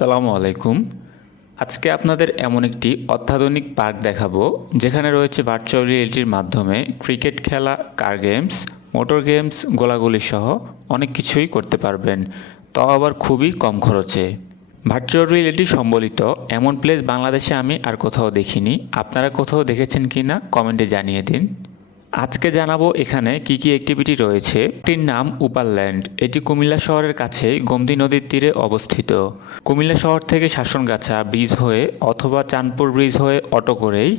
আসসালামু আলাইকুম। আজকে আপনাদের এমন একটি অত্যাধুনিক পার্ক দেখাবো, যেখানে রয়েছে ভার্চুয়াল রিয়েলিটির মাধ্যমে ক্রিকেট খেলা কার গেমস মোটর গেমস গোলাগুলি সহ অনেক কিছুই করতে পারবেন। তাও আবার খুবই কম খরচে। ভার্চুয়াল রিয়েলিটি সম্বলিত এমন প্লেস বাংলাদেশে আমি আর কোথাও দেখিনি। আপনারা কোথাও দেখেছেন কি না কমেন্টে জানিয়ে দিন। আজকে জানাব এখানে কি কি অ্যাক্টিভিটি রয়েছে। এটির নাম উপারল্যান্ড। এটি কুমিল্লা শহরের কাছে গোমতী নদীর তীরে অবস্থিত। কুমিল্লা শহর থেকে শাসনগাছা, ব্রিজ হয়ে অথবা চাঁদপুর ব্রিজ হয়ে অটো করেই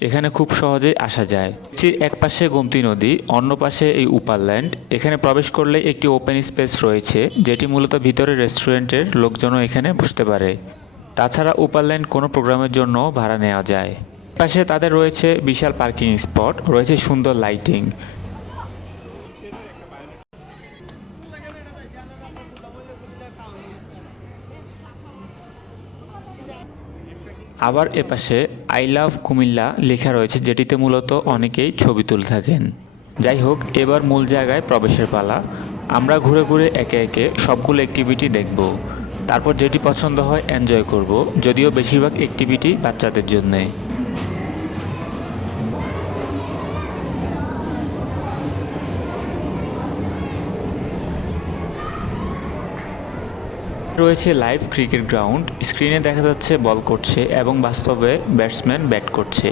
এখানে খুব সহজেই আসা যায়। এটির এক পাশে গোমতী নদী, অন্য পাশে এই উপারল্যান্ড। এখানে প্রবেশ করলে একটি ওপেন স্পেস রয়েছে, যেটি মূলত ভিতরে রেস্টুরেন্টের লোকজনও এখানে বসতে পারে। তাছাড়া উপারল্যান্ড কোনো প্রোগ্রামের জন্য ভাড়া নেওয়া যায়। পাশে তাদের রয়েছে বিশাল পার্কিং স্পট, রয়েছে সুন্দর লাইটিং। আবার এপাশে আই লাভ কুমিল্লা লেখা রয়েছে, যেটিতে মূলত অনেকেই ছবি তুলে থাকেন। যাই হোক, এবার মূল জায়গায় প্রবেশের পালা। আমরা ঘুরে ঘুরে একে একে সবগুলো অ্যাক্টিভিটি দেখব। তারপর যেটি পছন্দ হয় এনজয় করব, যদিও বেশিরভাগ অ্যাক্টিভিটি বাচ্চাদের জন্যে। রয়েছে লাইভ ক্রিকেট গ্রাউন্ড স্ক্রিনে দেখা যাচ্ছে বল করছে এবং বাস্তবে ব্যাটসম্যান ব্যাট করছে।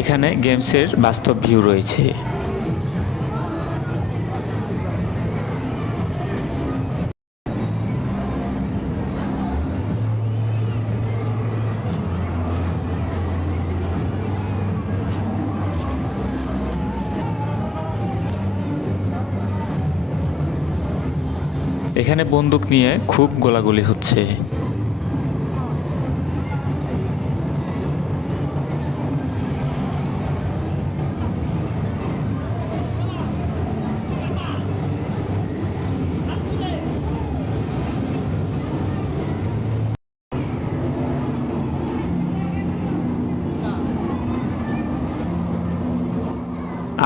এখানে গেমসের বাস্তব ভিউ রয়েছে। এখানে বন্দুক নিয়ে খুব গোলাগুলি হচ্ছে।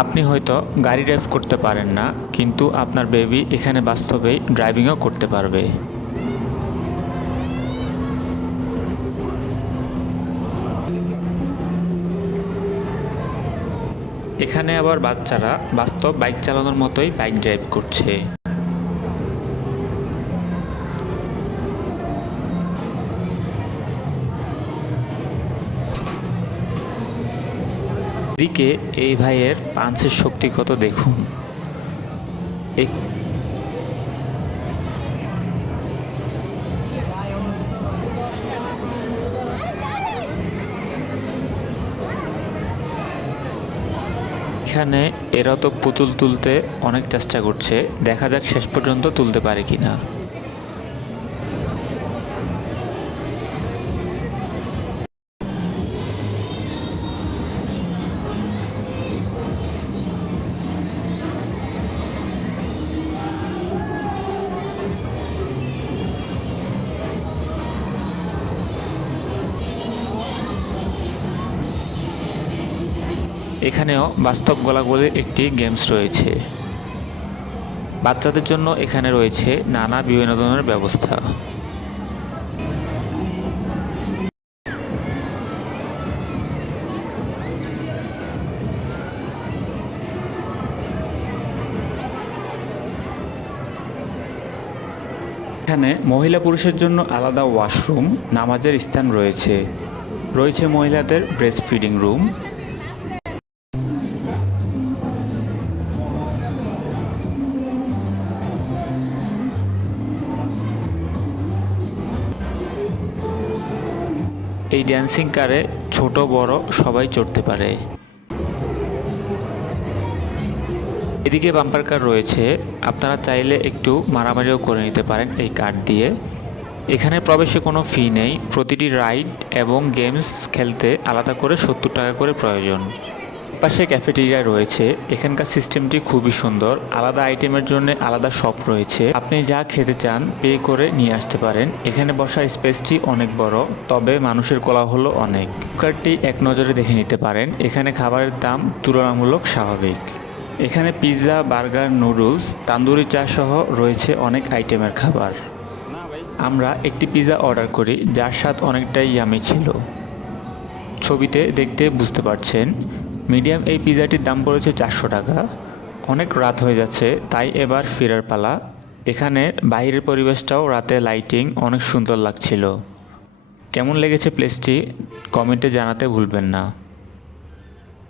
আপনি হয়তো গাড়ি ড্রাইভ করতে পারেন না, কিন্তু আপনার বেবি এখানে বাস্তবেই ড্রাইভিংও করতে পারবে। এখানে আবার বাচ্চারা বাস্তব বাইক চালানোর মতোই বাইক ড্রাইভ করছে। এদিকে এই ভাইয়ের পাঞ্চের শক্তি কত দেখুন। এখানে এরা তো পুতুল তুলতে অনেক চেষ্টা করছে। দেখা যাক শেষ পর্যন্ত তুলতে পারে কিনা। এখানেও বাস্তব গলাগুলির একটি গেমস রয়েছে। বাচ্চাদের জন্য এখানে রয়েছে নানা বিনোদনের ব্যবস্থা। এখানে মহিলা পুরুষের জন্য আলাদা ওয়াশরুম, নামাজের স্থান রয়েছে। রয়েছে মহিলাদের ব্রেস্ট ফিডিং রুম এই ড্যান্সিং কারে ছোট, বড় সবাই চড়তে পারে। এদিকে বাম্পার কার রয়েছে। আপনারা চাইলে একটু মারামারিও করে নিতে পারেন এই কার্ড দিয়ে। এখানে প্রবেশে কোনো ফি নেই। প্রতিটি রাইড এবং গেমস খেলতে আলাদা করে সত্তর টাকা করে প্রয়োজন। একপাশে ক্যাফেটেরিয়া রয়েছে। এখানকার সিস্টেমটি খুবই সুন্দর। আলাদা আইটেমের জন্য আলাদা শপ রয়েছে। আপনি যা খেতে চান পে করে নিয়ে আসতে পারেন। এখানে বসার স্পেসটি অনেক বড়, তবে মানুষের কলা কোলাহল অনেক। কার্ডটি এক নজরে দেখে নিতে পারেন। এখানে খাবারের দাম তুলনামূলক স্বাভাবিক। এখানে পিৎজা বার্গার নুডলস তান্দুরি চা সহ রয়েছে অনেক আইটেমের খাবার। আমরা একটি পিৎজা অর্ডার করি, যার স্বাদ অনেকটাই ইয়ামি ছিল। ছবিতে দেখতে বুঝতে পারছেন মিডিয়াম এই পিজাটির দাম পড়েছে চারশো টাকা। অনেক রাত হয়ে যাচ্ছে, তাই এবার ফিরার পালা। এখানে বাইরের পরিবেশটাও রাতে লাইটিং অনেক সুন্দর লাগছিল। কেমন লেগেছে প্লেসটি কমেন্টে জানাতে ভুলবেন না।